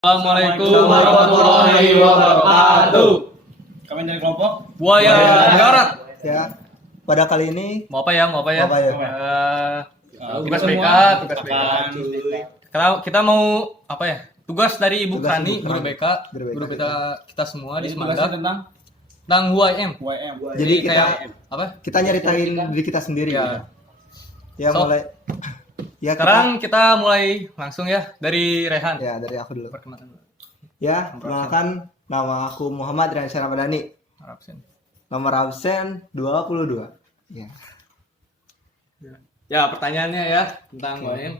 Assalamualaikum warahmatullahi wabarakatuh. Kami dari kelompok Buaya Darat. Ya, pada kali ini Mau apa ya? Mau apa ya? Tugas BK, tugas BK. Kita mau apa ya? Tugas dari Ibu Tugas Krani, Ibu guru Krani. BK, Guru BK guru kita semua di tugasnya Semandak tentang tentang UIM. UIM. Jadi kita kayak apa? kita nyeritain diri kita sendiri Ya. gitu. Ya So, mulai. Ya Sekarang kita mulai langsung ya dari Rehan. ya dari aku dulu. Perkenalkan. Ya, perkenalkan nama aku Muhammad Riansyah Ramadhani. Absen. Nomor absen 22. Ya. Ya, pertanyaannya ya tentang UIM.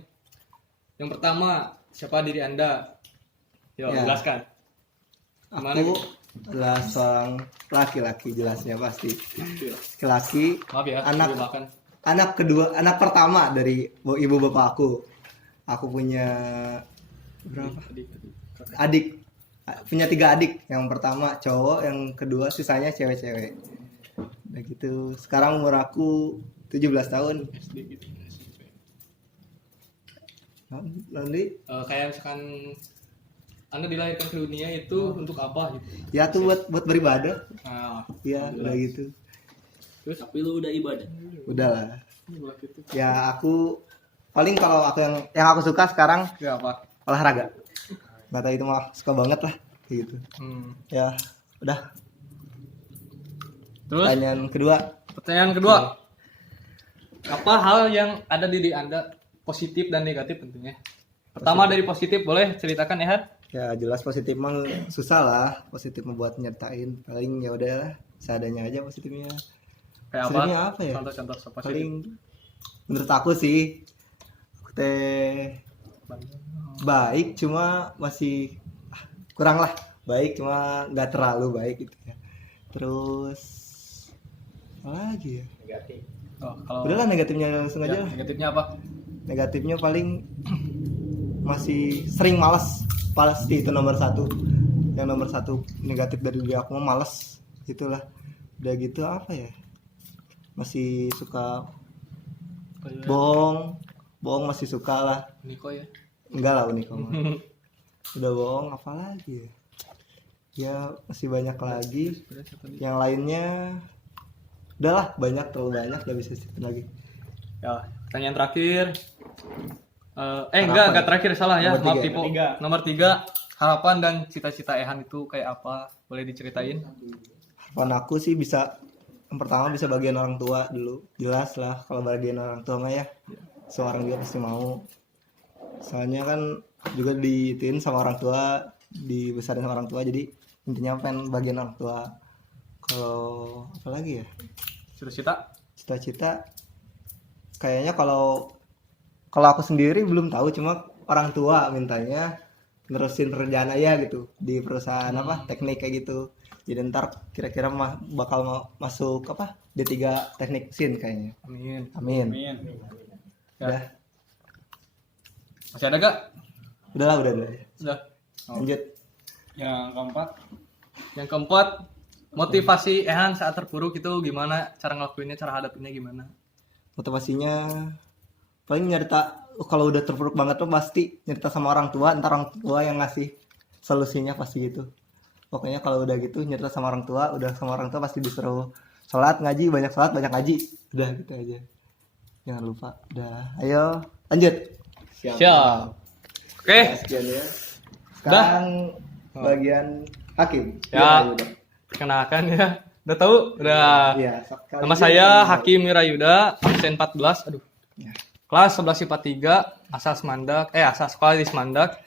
Yang pertama, siapa diri Anda? Yo, Ya. jelaskan. Gimana? Aku adalah seorang laki-laki, jelasnya pasti. Laki-laki, Maaf ya, anak- dulu makan. anak pertama dari ibu bapak aku. Aku punya berapa? Adik. Punya 3 adik. Yang pertama cowok, yang kedua sisanya cewek-cewek. Udah gitu. Sekarang umur aku 17 tahun. Nanti Kayak misalkan Anda dilahirkan ke dunia itu untuk apa gitu? ya tuh buat beribadah. Nah, Ya, udah gitu. terus Tapi lu udah ibadah. Udahlah. buat itu Ya aku paling kalau aku yang aku suka sekarang ya apa? olahraga. Nggak tahu itu mah suka banget lah kayak gitu. Ya, udah. Terus Pertanyaan kedua. pertanyaan kedua, apa hal yang ada di diri Anda positif dan negatif tentunya? Pertama dari positif boleh ceritakan ya? Ya jelas positif mah susah lah. Positif membuat nyertain. Paling ya udah seadanya aja positifnya. Kayak Positifnya apa? apa ya? Contoh-contoh positif. Paling menurut aku sih aku teh baik cuma masih kurang lah. Baik cuma nggak terlalu baik gitu ya. Terus apa lagi ya? Oh, kalau Udahlah negatifnya langsung ya, aja lah. negatifnya apa? Negatifnya paling masih sering malas. Pasti itu nomor satu. Yang nomor satu negatif dari diri aku mah malas. Itulah. Udah gitu apa ya? Masih suka bohong masih suka lah. Niko ya. Enggak lah unik mah. Udah bohong apalagi ya? Ya masih banyak lagi. Yang lainnya udahlah terlalu banyak gak bisa sebutin lagi. Ya, pertanyaan terakhir. Harapan. Enggak terakhir salah ya. Nomor Maaf tiga. tipu. Tiga. Nomor 3, harapan dan cita-cita Ehan itu kayak apa? Boleh diceritain? Harapan aku sih bisa yang pertama bisa bagian orang tua dulu. Jelas lah kalau bagian orang tua mah ya. Seorang dia pasti mau. Soalnya kan juga diitin sama orang tua, dibesarin sama orang tua jadi intinya pengen bagian orang tua. Kalau apa lagi ya? Cita-cita? Cita-cita kayaknya kalau aku sendiri belum tahu cuma orang tua mintanya nerusin kerjaan aja gitu di perusahaan apa teknik kayak gitu. Jadi ntar kira-kira bakal masuk apa D3 teknik mesin kayaknya. Amin. Amin. Amin. Udah. Masih ada gak? Udah. Sudah. Lanjut. Yang keempat Yang keempat, motivasi Ehan saat terpuruk itu gimana? Cara ngelakuinnya, cara hadapinnya gimana? Motivasinya paling nyerita kalau udah terpuruk banget tuh pasti nyerita sama orang tua, ntar orang tua yang ngasih solusinya pasti gitu. Pokoknya kalau udah gitu nyerita sama orang tua, udah sama orang tua pasti disuruh sholat ngaji, banyak ngaji, udah gitu aja. Jangan lupa. Udah, ayo lanjut. Siap. Oke. Sekian ya. Sekarang bagian hakim. Ya. Udah. Perkenalkan ya. Udah tahu? Udah. Iya, Nama saya Hakim Wirayuda, absen 14. Aduh. Ya. Kelas 11 IPA 3, asal sekolah di Semandak.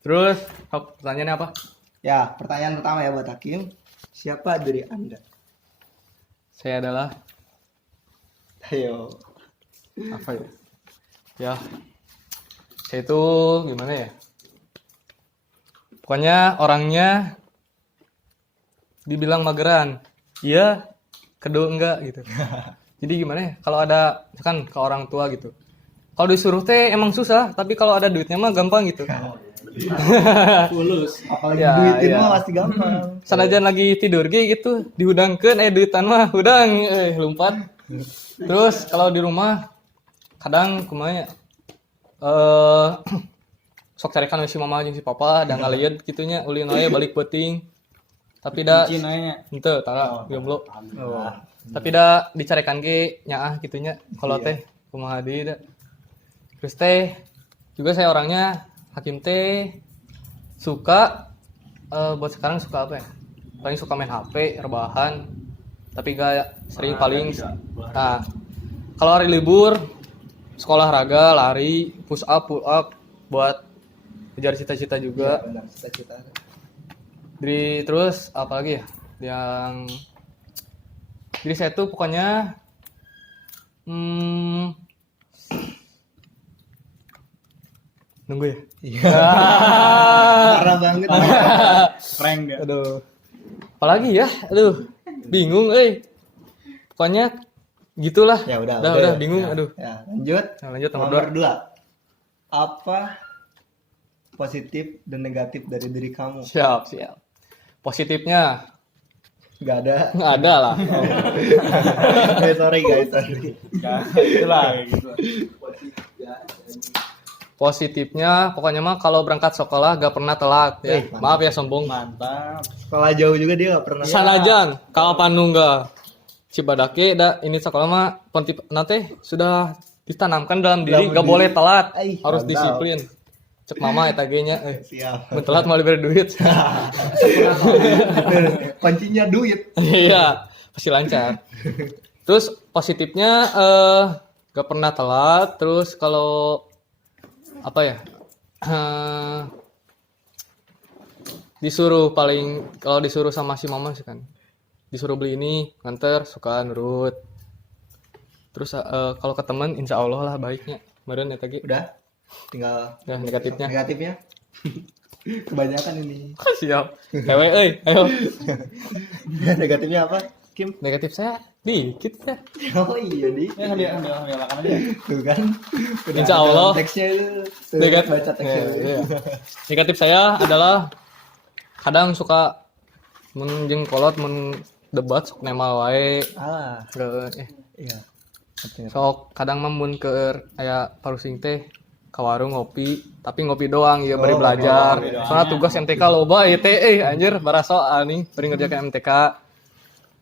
Terus, pertanyaannya apa? Ya, pertanyaan pertama ya buat hakim. Siapa diri Anda? Saya adalah Ayo. apa ya? Ya. Saya itu gimana ya? Pokoknya orangnya dibilang mageran. Iya, kedua enggak gitu. Jadi gimana ya? Kalau ada misalkan ke orang tua gitu. Kalau disuruh teh emang susah, tapi kalau ada duitnya mah gampang gitu. Fulus. Apalagi Ya, duitin ya. mah pasti gampang. Sanajan lagi tidur ge gitu, dihudangkeun duitan mah hudang lompat. Terus kalau di rumah kadang kumaha ya? sok carikan si mama jeung si papa da ngalieur kitunya ulin we balik peuting. Tapi da Cina nya. henteu tara jomblo. Alhamdulillah. Tapi da dicarikan ge nyaah kitunya kalau teh kumaha deui da. Terus teh juga saya orangnya Hakim teh suka buat sekarang suka apa ya? Paling suka main HP, rebahan. Tapi gak sering paling nah kalau hari libur sekolah raga, lari, push up, pull up buat kejar cita-cita juga. Iya, benar, cita-cita. Terus apa lagi ya? Yang jadi saya tuh pokoknya nunggu ya. Iya. Parah banget. Prank dia. Aduh. Apalagi ya? Aduh. Bingung Pokoknya gitulah. Ya udah bingung. Ya. Aduh. Ya, lanjut. Nah, lanjut Nomor 2. Apa positif dan negatif dari diri kamu? Siap. Positifnya Gak ada. nggak ada lah. Sorry guys, sorry. Ya, itulah gitu. Positifnya pokoknya mah kalau berangkat sekolah gak pernah telat ya. Mantap. Maaf ya sombong. Mantap. Sekolah jauh juga dia gak pernah. Sanajan kalau Panunggal Cibadake ini sekolah mah nanti sudah ditanamkan dalam diri Dalam gak diri. boleh telat. Ai, Harus mantap. disiplin. Cek mama eta ge nya Siap. mun telat malah diberi duit. Kuncinya duit. Iya, pasti lancar. Terus positifnya gak pernah telat. Terus kalau apa ya? Kalau disuruh sama si mama sih kan. Disuruh beli ini, nganter suka nurut. Terus kalau ke teman insya Allah lah baiknya. Kemarin ya tadi. Udah. Tinggal Nah, negatifnya. negatifnya. Kebanyakan ini. Siap. Ewe, ayo. Negatifnya apa? Kim? Negatif saya dikit ya. Oh iya di. Ya ambil makan aja. Tuh kan. Udah Insya ada Allah. Teksnya itu. Tuh, Negatif. baca teksnya. Iya. Negatif saya adalah kadang suka menjeng kolot debat sok nemal wae. Ah, iya. Sok kadang mun keur aya parusing teh ka warung ngopi, tapi ngopi doang ya bari belajar. ngopi doang. Soalnya tugas MTK loba ieu teh anjir baraso nih bari ngerjakeun MTK.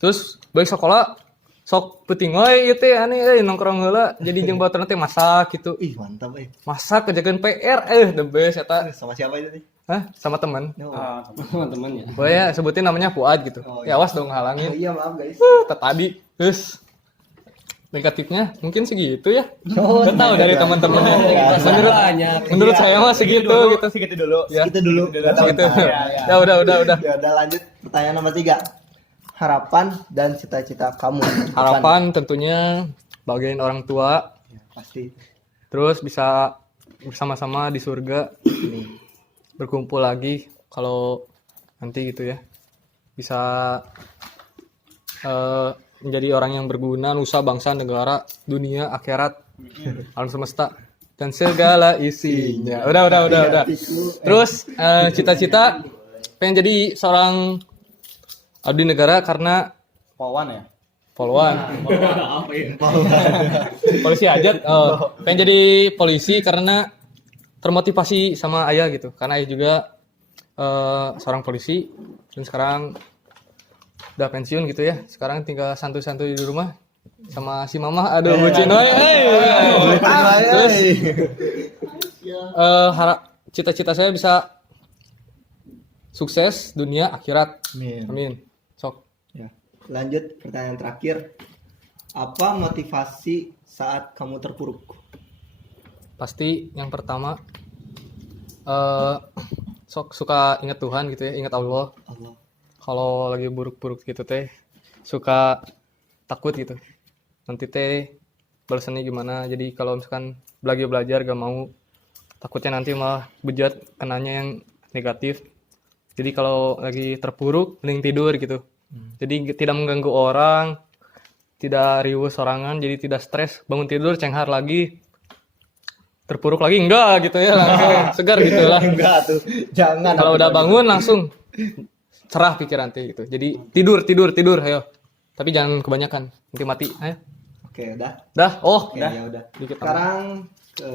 Terus balik sekolah sok peuting we ieu teh nongkrong heula jadi jeung batur teh masak gitu. Ih, mantap Masak kerjakeun PR the best eta. Sama siapa itu nih? Hah, sama teman. No. Teman-teman ya. Boleh ya sebutin namanya Fuad gitu. Oh, Ya iya. awas dong Oh, halangin. iya, maaf guys. Tadi terus negatifnya mungkin segitu ya. Oh, Gak tahu dari teman-temannya. Menurut saya mah segitu gitu. Segitu dulu. Ya. Itu dulu. Segitu. Ya. Ya udah. Ya udah lanjut pertanyaan nomor 3. Harapan dan cita-cita kamu. Harapan tentunya bagian orang tua, Ya, pasti. terus bisa bersama-sama di surga, Nih. berkumpul lagi kalau nanti gitu ya. Bisa menjadi orang yang berguna, nusa, bangsa, negara, dunia, akhirat, alam semesta dan segala isinya. Udah. Terus cita-cita pengen jadi seorang abdi negara karena Polwan ya. polwan. Apa ya? Polisi aja. Pengen jadi polisi karena termotivasi sama ayah gitu. Karena ayah juga seorang polisi dan sekarang udah pensiun gitu ya. Sekarang tinggal santuy-santuy di rumah sama si mama. Aduh bucin we. Terus cita-cita saya bisa sukses dunia akhirat. Amin. Sok. Ya. Lanjut pertanyaan terakhir. Apa motivasi saat kamu terpuruk? Pasti yang pertama sok suka ingat Tuhan gitu ya, ingat Allah. Kalau lagi buruk-buruk gitu teh suka takut gitu. Nanti teh balasannya gimana. Jadi kalau misalkan belajar gak mau, takutnya nanti malah bejat kenanya yang negatif. Jadi kalau lagi terpuruk mending tidur gitu. Jadi tidak mengganggu orang, tidak riuh sorangan, jadi tidak stres. Bangun tidur cenghar lagi. Terpuruk lagi enggak gitu ya, langsung segar gitu lah. Enggak tuh. Jangan. Kalau udah bangun langsung cerah pikiran teh gitu. Jadi tidur ayo. Tapi jangan kebanyakan, nanti mati. Ayo. Oke, udah. Dah, Oke, udah. ya udah. Dikit Sekarang Ke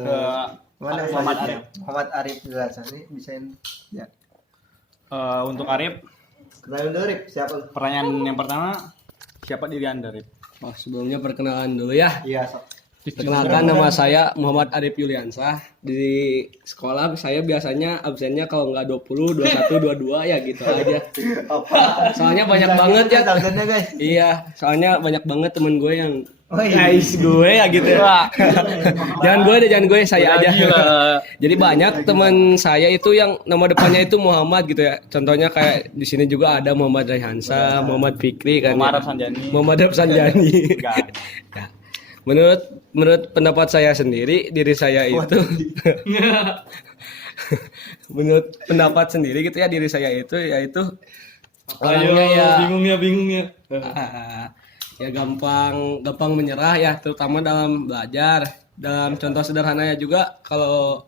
Mana yang Muhammad selanjutnya? Arif. Muhammad Arif Gaza nih bisain ya. Untuk Arif, Kenalin dulu Rip, siapa lu? pertanyaan yang pertama, siapa diri Anda, Arif? Oh, sebelumnya perkenalan dulu ya. Iya, sok. Perkenalkan nama saya Muhammad Arif Yuliansah. Di sekolah saya biasanya absennya kalau nggak 20, 21, 22 ya gitu aja. Soalnya banyak banget ya. Absennya guys. Iya, soalnya banyak banget temen gue yang Oh, iya. guys gue ya gitu ya. jangan gue saya aja. Jadi banyak teman saya itu yang nama depannya itu Muhammad gitu ya. Contohnya kayak di sini juga ada Muhammad Raihansa, Muhammad Fikri kan. Muhammad ya. Arif Sanjani. Muhammad Arif Sanjani. Enggak. Ya. Menurut pendapat saya sendiri, diri saya itu menurut pendapat sendiri gitu ya, diri saya itu yaitu orangnya ya bingung ya. ya gampang menyerah ya, terutama dalam belajar. Dalam contoh sederhananya juga kalau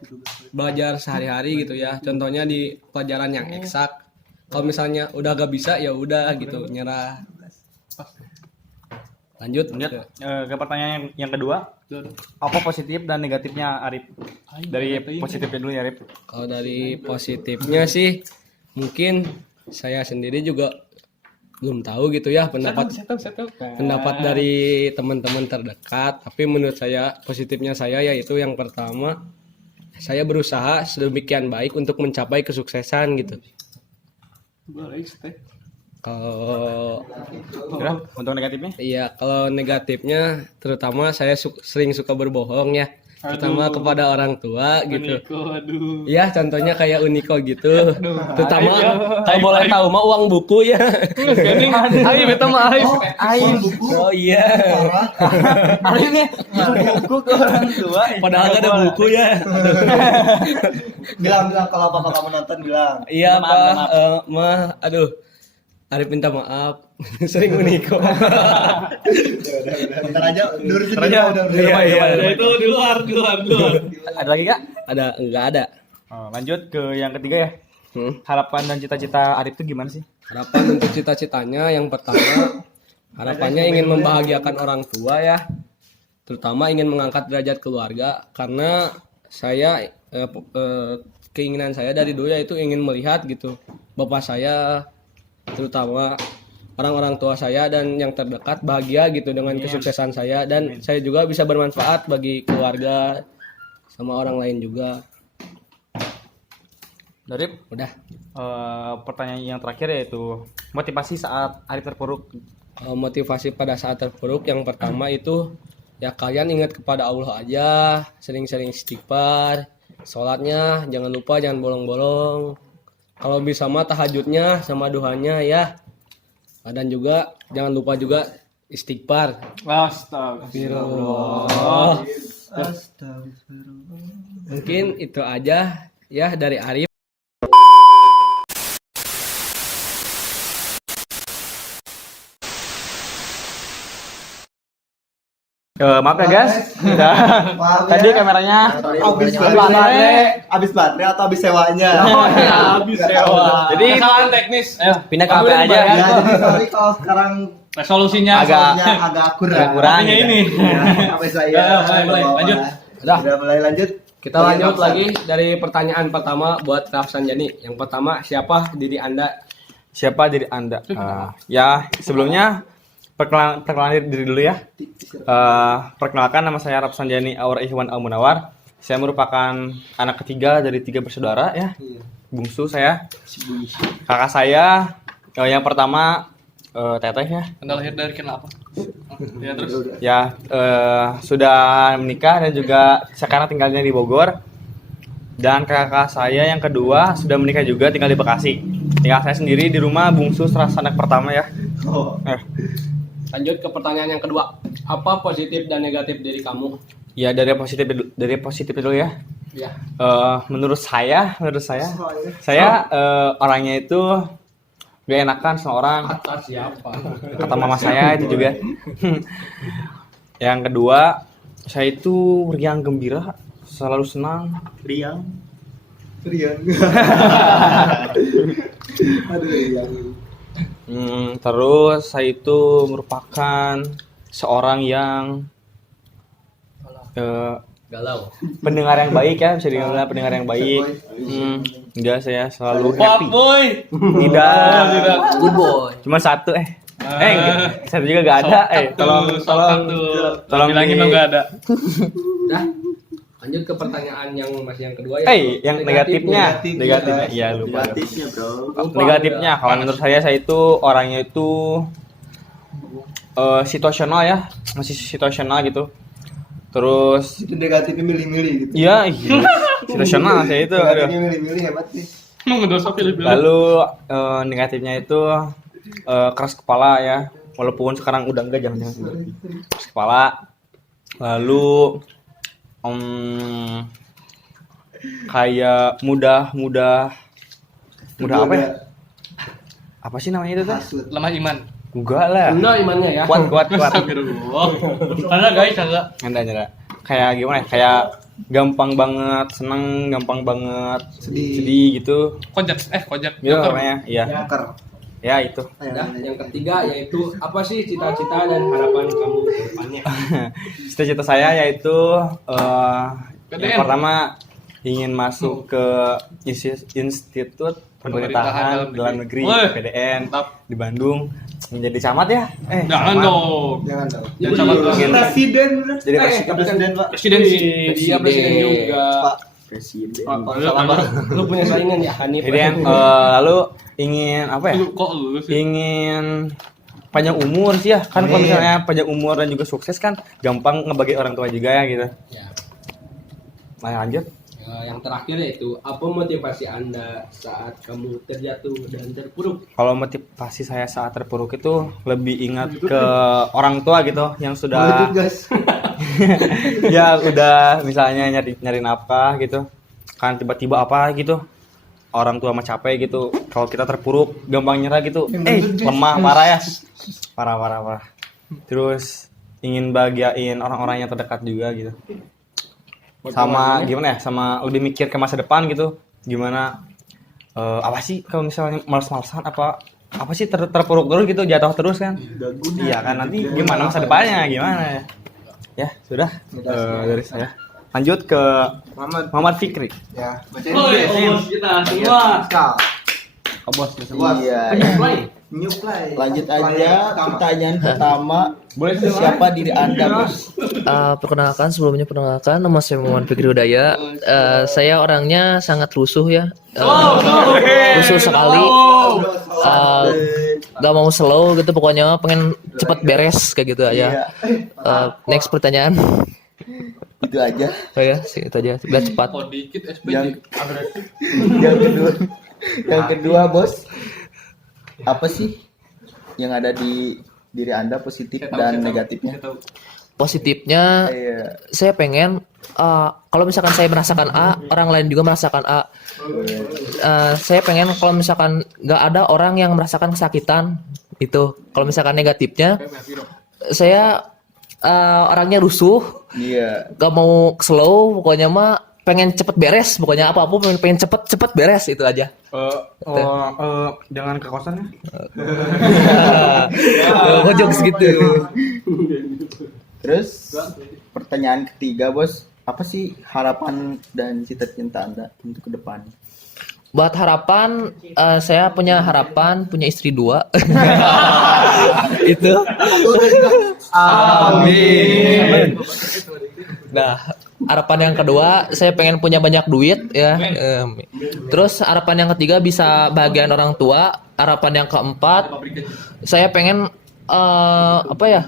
belajar sehari-hari gitu ya, contohnya di pelajaran yang eksak, kalau misalnya udah gak bisa ya udah gitu, nyerah. Lanjut. Ke pertanyaan yang kedua, apa positif dan negatifnya Arif? Dari positifnya dulu ya, Arif. Kalau dari positifnya sih mungkin saya sendiri juga belum tahu gitu ya pendapat dari teman-teman terdekat, tapi menurut saya positifnya saya yaitu yang pertama, saya berusaha sedemikian baik untuk mencapai kesuksesan gitu. Kalau Kira, untuk negatifnya? iya, kalau negatifnya terutama saya sering suka berbohong ya, terutama kepada orang tua gitu. Iya, contohnya kayak Uniko gitu. Terutama kalau boleh tahu mah uang buku ya. Ayo beta mah ayo. Oh iya. Arif nih, buku ke orang tua. Padahal gak ada buku ya. Bilang kalau apa kamu nonton bilang. Iya Maaf, Pak, maaf. mah aduh. Arif minta maaf. Sering Uniko. Bentar aja, lurusin dulu, aja. udah. Iya. Itu di luar. Ada lagi Kak? Enggak ada. Lanjut ke yang ketiga ya. Harapan dan cita-cita Arif itu gimana sih? Harapan untuk cita-citanya yang pertama, harapannya ingin membahagiakan orang tua ya, terutama ingin mengangkat derajat keluarga, karena saya keinginan saya dari dulu yaitu ingin melihat gitu bapak saya, terutama orang-orang tua saya dan yang terdekat bahagia gitu dengan kesuksesan saya, dan saya juga bisa bermanfaat bagi keluarga sama orang lain juga. Arif, Udah. pertanyaan yang terakhir yaitu motivasi saat Arif terpuruk. Motivasi pada saat terpuruk yang pertama itu ya kalian ingat kepada Allah aja, sering-sering istighfar, sholatnya jangan lupa, jangan bolong-bolong, kalau bisa mah tahajudnya sama duhanya ya, dan juga jangan lupa juga istighfar. Astagfirullah. Astagfirullah. Mungkin itu aja ya dari Arif. Maaf ya guys. Maaf ya. Tadi kameranya Habis baterai. habis baterai atau habis sewanya? habis sewa. Jadi kesalahan teknis. Pindah ke HP Ya, aja. jadi sorry kalau sekarang Resolusinya agak kurang. kurang. Tapi ini. Apa saya? Ya, mulai. Lanjut. Udah mulai lanjut. Kita lanjut lagi dari pertanyaan pertama buat Rafsan Jani. Yang pertama, siapa diri Anda? Siapa diri Anda? Ya, sebelumnya perkenalan diri dulu ya. Perkenalkan, nama saya Rafsan Jani Aur Ihwan Al Munawar. Saya merupakan anak ketiga dari 3 bersaudara ya. Bungsu saya. Kakak saya yang pertama Teteh ya. Anda lahir dari kenapa? Ya terus. Ya, sudah menikah dan juga sekarang tinggalnya di Bogor. Dan kakak saya yang kedua sudah menikah juga, tinggal di Bekasi. Tinggal saya sendiri di rumah, bungsu serasa anak pertama ya. Lanjut ke pertanyaan yang kedua. Apa positif dan negatif diri kamu? Ya, dari positif dulu ya. Ya. Menurut saya saya orangnya itu gak enakan sama orang. Atas siapa? Kata mama saya itu juga. Yang kedua, saya itu riang gembira, selalu senang. Riang. Aduh, riang. Terus saya itu merupakan seorang yang Galau. pendengar yang baik ya, bisa dibilang pendengar yang baik. Enggak, saya selalu happy. boy. Tidak. Good boy. Cuma satu enggak. Satu juga gak ada. Tolong bilangin di- lo nggak ada. Dah. Lanjut ke pertanyaan yang masih yang kedua ya. Yang negatifnya. Negatifnya. Iya, lupa. Negatifnya bro. Negatifnya kalau menurut saya itu orangnya itu situasional ya, masih situasional gitu. Terus Itu negatifnya milih-milih gitu. iya situasional saya itu. Aduh. Negatifnya milih-milih hebat sih. Mau ngedosa pilih-pilih. Lalu negatifnya itu keras kepala ya, walaupun sekarang udah enggak, jangan keras kepala. Lalu kayak mudah apa ya? Apa sih namanya itu tuh? Hasut. Lemah iman. Enggak lah. Enggak imannya ya. Kuat. Astagfirullah. Ada guys, ada. Nyanda. Kayak gimana ya? Kayak gampang banget seneng, gampang banget sedih gitu. Kojak, Gitu namanya. Iya. Joker. Ya itu. Dah, yang ketiga yaitu apa sih cita-cita dan harapan kamu ke depannya? Cita-cita saya yaitu PTN. yang pertama ingin masuk ke Institut Pemerintahan Dalam Negeri Wih. PDN Mantap. di Bandung, menjadi camat ya. Jangan camat. dong. Jangan dong. Jangan sama Ingin Presiden. jadi presiden. Presiden pak. Presiden sih. Dia presiden juga. Pak. Presiden. Lu punya saingan ya Hanif? Jadi lalu ingin apa ya? Kok lu sih? Ingin panjang umur sih ya. Kan kalau Amin. misalnya panjang umur dan juga sukses kan gampang ngebagi orang tua juga ya gitu. Ya. Nah, lanjut. Yang terakhir yaitu apa motivasi Anda saat kamu terjatuh dan terpuruk? Kalau motivasi saya saat terpuruk itu lebih ingat ke orang tua gitu yang Lanjut sudah guys. ya udah misalnya nyari nafkah gitu. Kan tiba-tiba apa gitu. Orang tua mah capek gitu. Kalau kita terpuruk gampang nyerah gitu. Lemah parah ya. Parah. Terus ingin bahagiain orang-orang yang terdekat juga gitu. Sama gimana ya, sama lebih mikir ke masa depan gitu, gimana apa sih kalau misalnya males-malesan apa sih terpuruk terus gitu, jatuh terus kan, iya kan, nanti gimana masa depannya gimana ya sudah dari saya. Lanjut ke Muhammad Fikri. Ya. Bacain Oh, dulu. kita semua. Kal. Bos Iya. Nyuplai. Lanjut aja pertanyaan pertama. boleh Siapa diri Anda, Bos? Sebelumnya perkenalkan, nama saya Muhammad Fikri Hudaya. Saya orangnya sangat rusuh ya. Rusuh sekali. Gak mau slow gitu, pokoknya pengen cepet beres kayak gitu aja. Next pertanyaan. Itu aja. Oh ya, itu aja. Biar cepat. Kok dikit Yang SPJ. yang kedua, Bos. Apa sih yang ada di diri Anda positif dan negatifnya? Positifnya, Iya. saya pengen kalau misalkan saya merasakan A, orang lain juga merasakan A. Saya pengen kalau misalkan nggak ada orang yang merasakan kesakitan itu. Kalau misalkan negatifnya, saya orangnya rusuh, Iya. gak mau slow, pokoknya mah pengen cepet beres, pokoknya apa-apa pengen cepet beres itu aja. jangan ke kosan ya. Kok jokes gitu. Terus pertanyaan ketiga, Bos. Apa sih harapan dan cita-cita Anda untuk ke depan? Buat harapan, saya punya harapan punya istri 2. Itu. Amin. Nah, harapan yang kedua, saya pengen punya banyak duit ya. Terus harapan yang ketiga bisa bahagiain orang tua. Harapan yang keempat, saya pengen apa ya?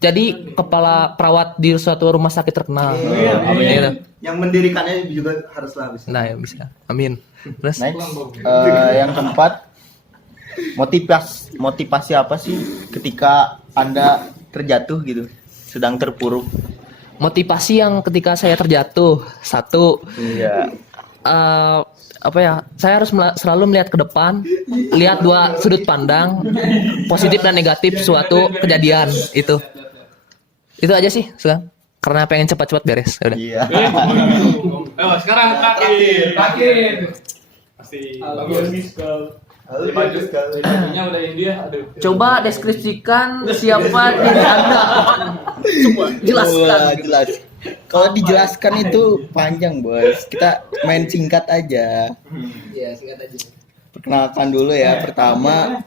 Jadi kepala perawat di suatu rumah sakit terkenal. Amin. Yang mendirikannya juga haruslah bisa. Nah, ya bisa. Amin. Terus Next, yang keempat, motivasi apa sih ketika Anda terjatuh gitu, sedang terpuruk? motivasi yang ketika saya terjatuh, satu, Iya. apa ya? Saya harus selalu melihat ke depan, lihat dua sudut pandang, positif dan negatif suatu kejadian itu. Itu aja sih, sekarang. Karena pengen cepat-cepat beres. Ya udah. Iya. Oh, sekarang terakhir. Pasti. Nya udah India, aduh. Coba deskripsikan siapa diri Anda. Coba jelaskan. Jelas. Kalau dijelaskan itu panjang, Bos. Kita main singkat aja. Iya, singkat aja. Perkenalkan dulu ya. Pertama,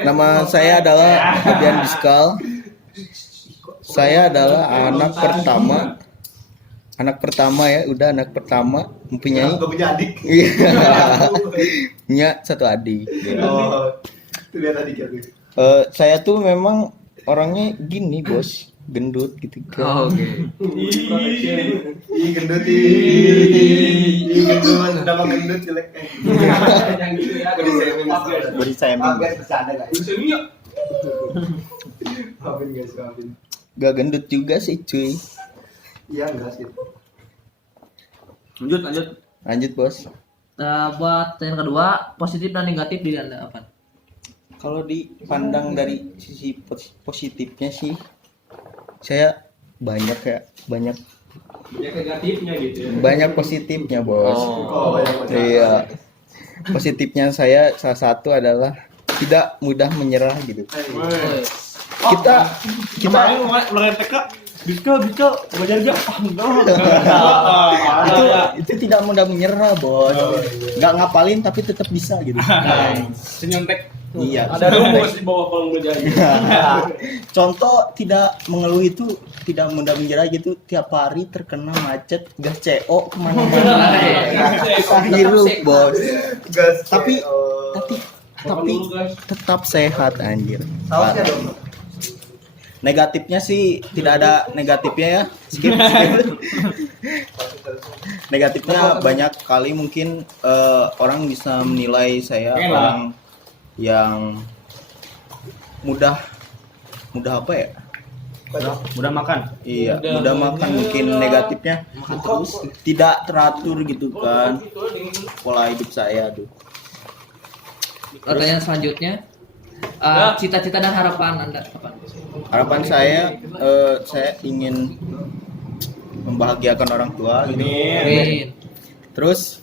nama saya adalah Fabian Biskal. Saya adalah anak pertama ya, udah anak pertama, mempunyai Gak punya adik. Iya. Punya satu adik. Oh, itu lihat adik ya. Saya tuh memang orangnya gini, Bos, gendut gitu kan. Ih, gendut ih, gendut, udah mah gendut jelek. Body shaming. Guys, bercanda guys. Maafin guys, maafin. Gak gendut juga sih, cuy. Iya enggak sih. Lanjut, Bos. Buat yang kedua, positif dan negatif diri Anda apa? Kalau dipandang dari sisi positifnya sih, saya banyak Negatifnya gitu ya. banyak positifnya, Bos. Oh, Iya. Positifnya saya salah satu adalah tidak mudah menyerah gitu. Kita itu tidak mudah menyerah, Bos. Nggak ngapalin tapi tetap bisa gitu. Senyontek. Iya. Ada rumus di bawah kolom belajar. Contoh tidak mengeluh itu tidak mudah menyerah gitu, tiap hari terkena macet gas CO kemana-mana. Kita hirup, Bos. Gas. Tapi tetap sehat anjir. sausnya dong. Negatifnya sih tidak ada negatifnya ya. Skip. Negatifnya banyak kali mungkin orang bisa menilai saya orang yang mudah apa ya? Mudah makan. Iya, mudah makan mungkin negatifnya tidak teratur gitu kan pola hidup saya tuh. Pertanyaan selanjutnya, cita-cita dan harapan Anda apa? Harapan saya ingin membahagiakan orang tua gitu. Amin. Terus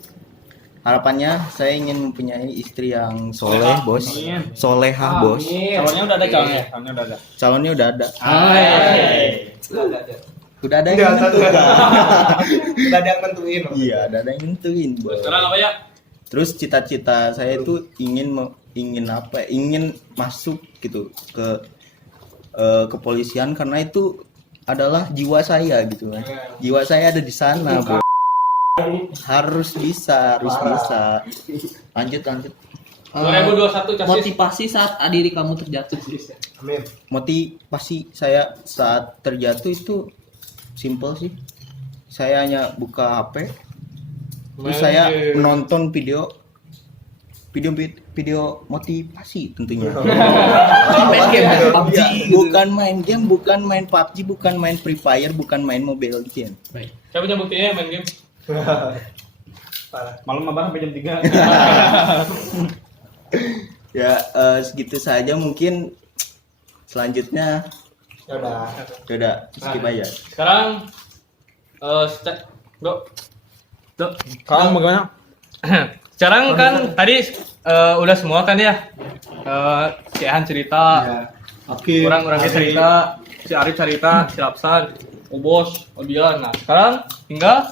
harapannya saya ingin mempunyai istri yang soleh, Bos. Solehah, Bos. Calonnya udah ada calonnya. Calonnya udah ada. Hai. Udah ada yang nentuin. Udah ada yang nentuin. Iya, ada yang nentuin, Bos. Sekarang apa ya? Terus cita-cita saya itu ingin apa ya? Ingin masuk gitu ke kepolisian karena itu adalah jiwa saya gitu kan. Jiwa saya ada di sana, Bos. Harus bisa. Lanjut. 2021 casis. Motivasi saat diri kamu terjatuh. Amin. Motivasi saya saat terjatuh itu simple sih. Saya hanya buka HP, terus saya menonton video motivasi tentunya. Main game ya, PUBG. Bukan main game, bukan main PUBG, bukan main Free Fire, bukan main Mobile Legends. Saya punya buktinya main game. Malam abang sampai jam 3. Ya segitu saja mungkin. Selanjutnya Ya udah. skip aja. Sekarang Kamu bagaimana? Sekarang kan tadi udah semua kan ya. Si Ehan cerita, Ya. Oke. orang-orangnya cerita, si Arif cerita, si Lapsan, Obos, Odian. Nah sekarang tinggal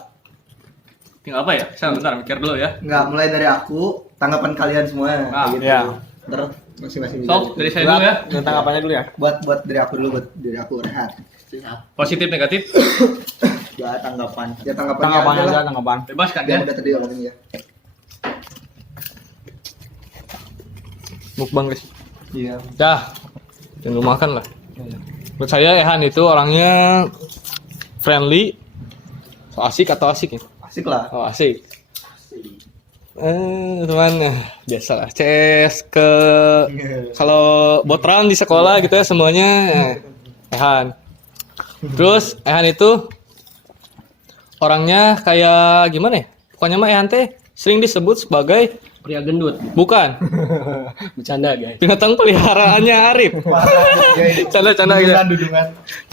apa ya? Saya bentar mikir dulu ya. Enggak, mulai dari aku, tanggapan kalian semua. Nah, gitu. ya. Ntar masing-masing. So dari saya dulu ya. tentang apanya dulu ya? Buat dari aku dulu, buat dari aku Rehat. Positif negatif Ya tanggapan. Ya tanggapannya aja lah. Tanggapan. bebas kan Yang ya. udah tadi omongin ya. Mukbang guys. Iya. Dah, jangan lu makan lah. Menurut saya Ehan itu orangnya friendly, so asik atau asik ya? Asik lah. Oh asik. Teman, biasa lah. CS ke kalau botran di sekolah gitu ya semuanya Ehan. Terus Ehan itu orangnya kayak gimana ya? Pokoknya mah Ehan teh sering disebut sebagai Pria gendut. bukan Bercanda, guys. binatang peliharaannya Arif. Canda gitu.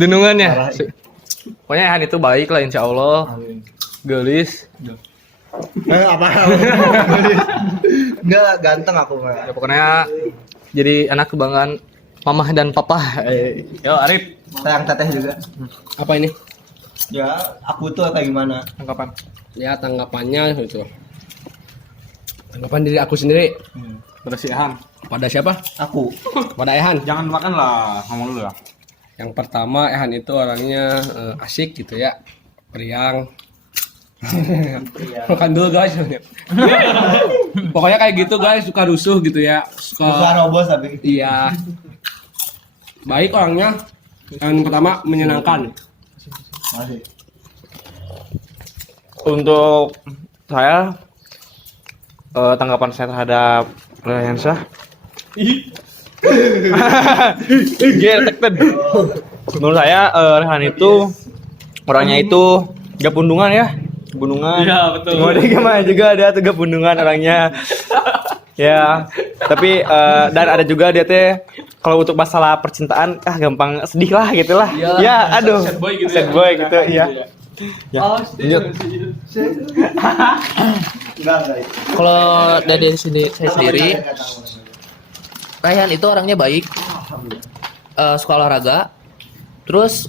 Dunungannya. Pokoknya Ehan itu baik lah insya Allah. Gelis. Apa? Enggak ganteng aku Ya, enggak. pokoknya jadi anak kebanggaan mamah dan papa. Yo Arif. Sayang teteh juga. Apa ini? Ya, aku tuh kayak gimana? Tanggapan. Ya tanggapannya gitu. Tanggapan diri aku sendiri Pada si Ehan. pada siapa? Aku. Pada Ehan. Jangan makan lah, ngomong dulu ya. Yang pertama Ehan itu orangnya asik gitu ya, periang. Makan dulu guys. Pokoknya kayak gitu guys, suka rusuh gitu ya, Bukan suka robos tapi. iya. Baik orangnya. Yang pertama menyenangkan. Masih. Untuk saya tanggapan saya terhadap Ryansyah. Menurut saya Rehan itu orangnya itu gak pundungan ya, pundungan. Iya betul. Mau gimana juga ada tuh gak pundungan orangnya. Ya, tapi dan ada juga dia teh kalau untuk masalah percintaan gampang sedih lah gitulah. Ya, aduh. Sad boy gitu, iya. Ya. Lanjut. Enggak. Kalau dari sini saya sendiri, Rayhan itu orangnya baik, suka olahraga. Terus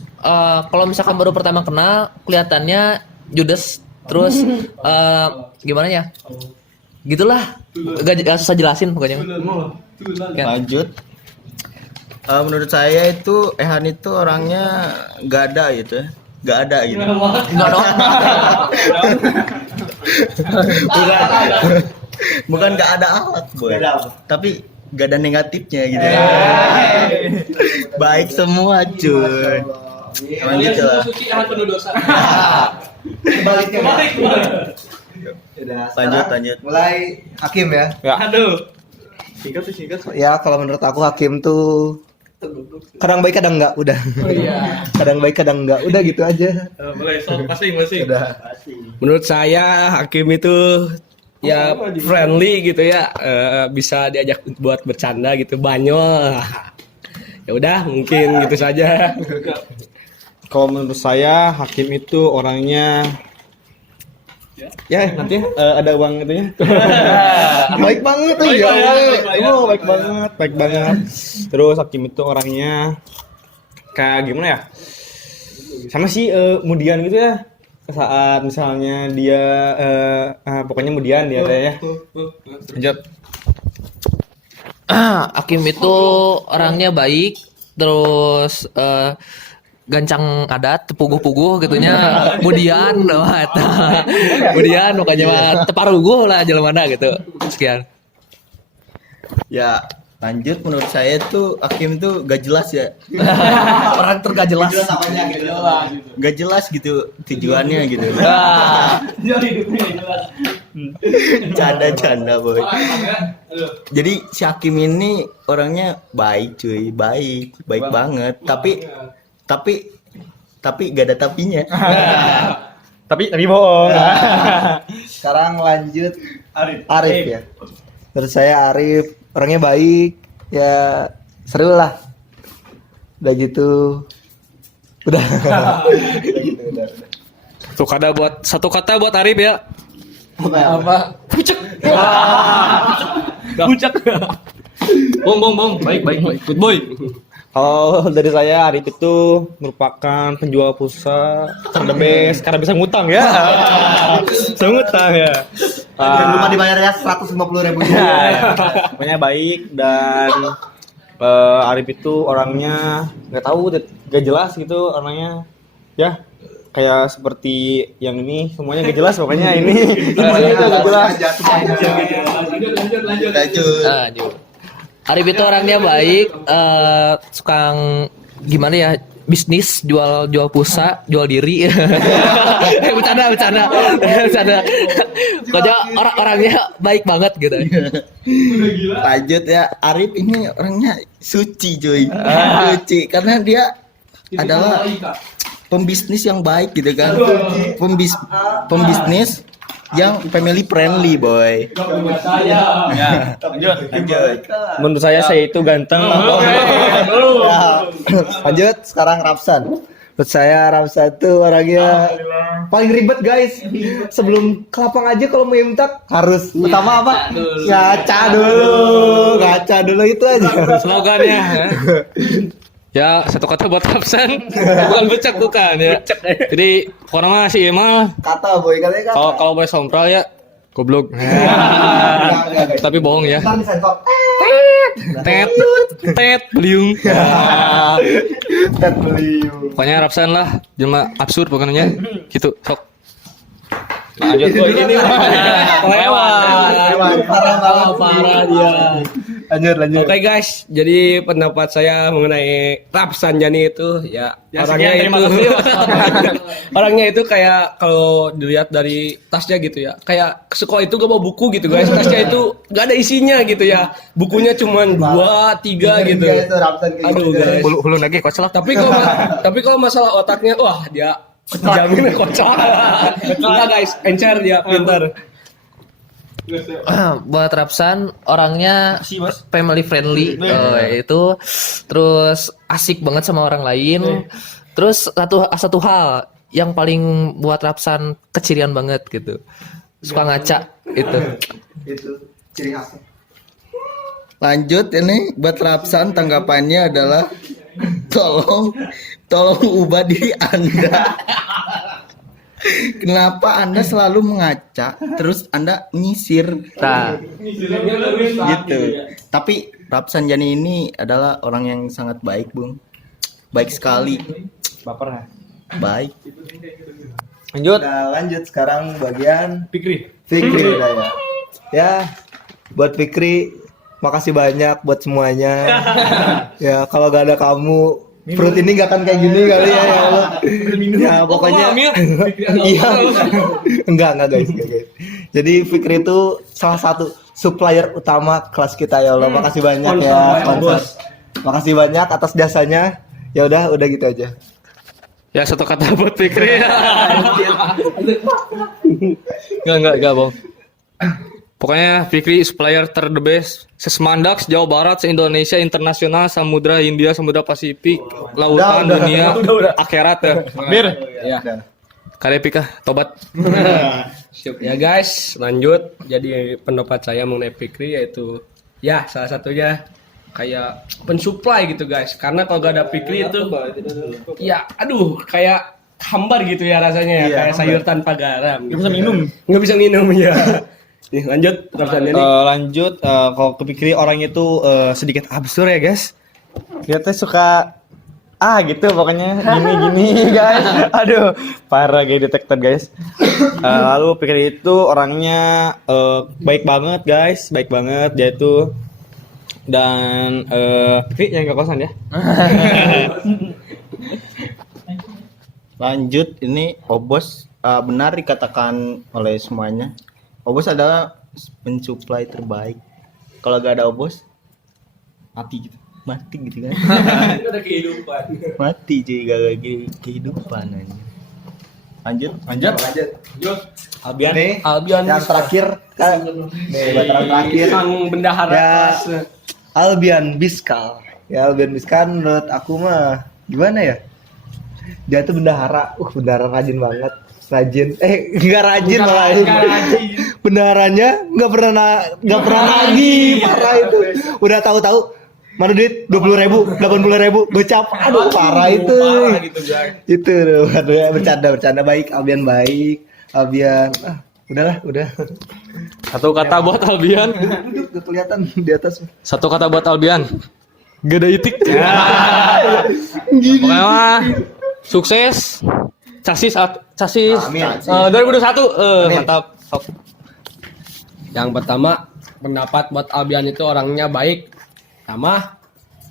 kalau misalkan baru pertama kenal, kelihatannya judes. Terus gimana ya? Gitulah, gak susah jelasin pokoknya. Lanjut. Menurut saya itu Ehan itu orangnya nggak ada gitu, nggak ada gitu. Enggak dong. Bukan nggak ada alat boy, tapi nggak ada negatifnya gitu. Baik semua cuy. Emang gitu lah. Lanjut. Mulai Hakim ya. Ya. Ya, kalau menurut aku Hakim tuh kadang baik kadang enggak, udah. Kadang baik kadang enggak, udah gitu aja. Masing-masing. Udah. Menurut saya Hakim itu ya friendly gitu ya, bisa diajak buat bercanda gitu, banyol. Ya udah mungkin gitu saja. Kalau menurut saya Hakim itu orangnya ya nanti ada uang itunya. Baik banget tuh ya. Baik banget. Terus Hakim itu orangnya kayak gimana ya? Sama sih mudian gitu ya. Saat misalnya dia pokoknya mudian dia ya. Lanjut. Hakim itu orangnya baik, terus gancang adat, tepuguh-puguh gitunya, kemudian kemudian makanya mah teparuguh lah jelema gitu. Sekian. Ya lanjut, menurut saya tuh Hakim tuh gak jelas ya, Orang tergak jelas. gak jelas gitu tujuannya gitu. Canda boy. Jadi si Hakim ini orangnya baik cuy, baik banget. Tapi gak ada tapinya. Tapi bohong. Sekarang lanjut Arif ya. Menurut saya Arif orangnya baik, ya seru lah. Udah gitu. Udah. Satu kata buat Arif ya. Apa? Pucek. Bong. Baik. Good boy. Kalau dari saya Arif itu merupakan penjual pulsa terdebes karena bisa ngutang ya. Bisa ngutang ya. Jangan lupa dibayarnya 150.000. Ya. Pokoknya baik dan Arif itu orangnya nggak tahu, gak jelas gitu orangnya. Ya kayak seperti yang ini semuanya gak jelas pokoknya ini semuanya itu gak jelas. Lanjut. Arif itu orangnya baik, suka gimana ya, bisnis, jual pulsa, jual diri. bercanda. Pokoknya orangnya baik banget gitu. Lanjut ya, Arif ini orangnya suci cuy. Suci karena dia adalah pembisnis yang baik gitu kan. Pembisnis yang family friendly boy. Lanjut. Menurut saya itu ganteng. Lanjut sekarang Rapsan. Menurut saya Rapsan tuh orangnya paling ribet guys. Sebelum ke lapang aja kalau mau imtak harus pertama apa? Ngaca dulu itu aja. Slogannya. Ya, satu kata buat Rapsan. Bukan becek bukan ya. Jadi pokoknya mah si Imal Kata boy katanya kata. kalau boleh sompral ya goblok. Enggak. Tapi bohong ya. Ntar disensor. Tet tet beliung. Tet beliau. Pokoknya Rapsan lah, jelema absurd pokoknya. Gitu, sok. Lanjut boy ini. Lewat. Parah dia. Lanjut. Oke guys, jadi pendapat saya mengenai Rapsan Jani itu ya, orangnya sekian, terima itu kasih. orangnya itu kayak kalau dilihat dari tasnya gitu ya, kayak ke sekolah itu gak bawa buku gitu guys, tasnya itu gak ada isinya gitu ya, bukunya cuma 2, 3 gitu. Aduh guys. Hulu lagi kocok. Tapi kalau masalah otaknya, wah dia jamin kocak. Enggak guys, encer dia, pintar. Buat Rapsan orangnya family friendly itu, terus asik banget sama orang lain. Terus satu hal yang paling buat Rapsan kecirian banget gitu, suka ngaca itu. Itu ciri khasnya. Lanjut ini buat Rapsan tanggapannya adalah tolong ubah diri Anda. Kenapa Anda selalu mengaca terus Anda menyisir Nah, gitu. Tapi Rapsan Jani ini adalah orang yang sangat baik, Bung. Baik sekali. Baper. Baik. Lanjut. Nah, lanjut sekarang bagian Fikri. Fikri udah ya. Ya, buat Fikri makasih banyak buat semuanya. Ya, kalau gak ada kamu perut ini gak akan kayak gini kali ya, ya Allah. Ya, pokoknya iya. Enggak guys. Jadi Fikri itu salah satu supplier utama kelas kita ya Allah. Makasih banyak ya, sponsor. Makasih banyak atas jasanya. Ya udah gitu aja. Ya satu kata buat Fikri. Enggak, Bang. Pokoknya Fikri supplier ter the best. Sesemandak, Jawa Barat, se-Indonesia, internasional, samudra Hindia, samudra Pasifik, lautan, dunia, akhirat ya. Bir. Ya. Karepika, tobat. Ya guys, lanjut. Jadi pendapat saya mengenai Fikri yaitu ya salah satunya kayak pensuplai gitu guys. Karena kalau gak ada Fikri itu ya aduh kayak hambar gitu ya rasanya ya, kayak sayur tanpa garam. Gak bisa minum. Nggak bisa minum ya. Nih lanjut Rapsan ini. Lanjut, kalau kepikir orangnya itu sedikit absurd ya guys. Dia tuh suka gitu pokoknya gini guys. Aduh, parah gay detected guys. Lalu pikir itu orangnya baik banget guys, baik banget dia itu. Dan Fikri yang gak kosan ya. Lanjut ini Obos, benar dikatakan oleh semuanya. Obos adalah pensuplai terbaik. Kalau gak ada Obos, mati gitu kan. Ada kehidupan. Mati cuy, gak lagi kehidupan aja. Lanjut. Albian. Nih, Albian yang terakhir kan. Nih, baterai terakhir. Sang bendahara Ya, kelas. Albian Biskal. Ya, Albian Biskal menurut aku mah gimana ya? Dia tuh bendahara. Bendahara rajin banget. Enggak rajin malah. Bendaharanya enggak pernah lagi. Parah itu. Udah tahu-tahu mana duit 20.000, 80.000, gocap. Aduh, parah itu. Gitu guys. Itu bercanda baik, Albian baik. Albian udah. Satu kata buat Albian. Duduk gak kelihatan di atas. Satu kata buat Albian. Gak ada itik. Pokoknya mah sukses. Casis. Amin. 2021. Mantap. Sok. Yang pertama, pendapat buat Albian itu orangnya baik, ramah,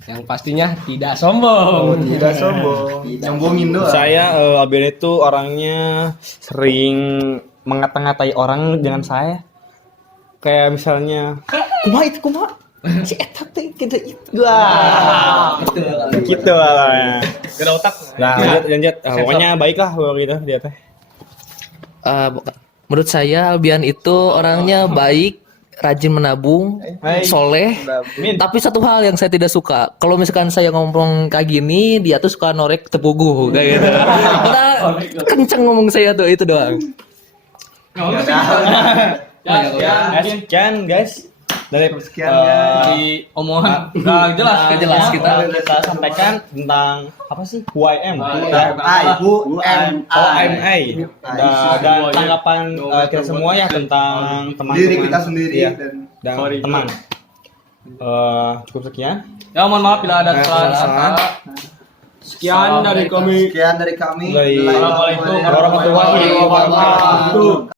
yang pastinya tidak sombong. Tidak sombong. Sombongin doang. Saya Albian itu orangnya sering mengata-ngatai orang dengan saya. Kayak misalnya, kumaha si eta teh kita itu. Wah. Gitu lah. Gak ada otak. Nah, lanjut. Pokoknya baiklah gitu dia teh. menurut saya Albian itu orangnya baik, rajin menabung, soleh. Tapi satu hal yang saya tidak suka, kalau misalkan saya ngomong kayak gini, dia tuh suka norek tepugu kayak gitu. Padahal kenceng ngomong saya tuh, itu doang. Sekian guys. dari Sekian ya. Di omongan nggak jelas. Nggak jelas kita. kita sampaikan tentang apa sih UIM UMA. dan tanggapan kita semua ya tentang teman-teman Diri kita sendiri iya, dan dan teman. Cukup sekian. Ya mohon maaf bila ada kesalahan kesalahan. kata. Sekian dari kami. sekian dari kami. Dari Assalamualaikum warahmatullahi wabarakatuh.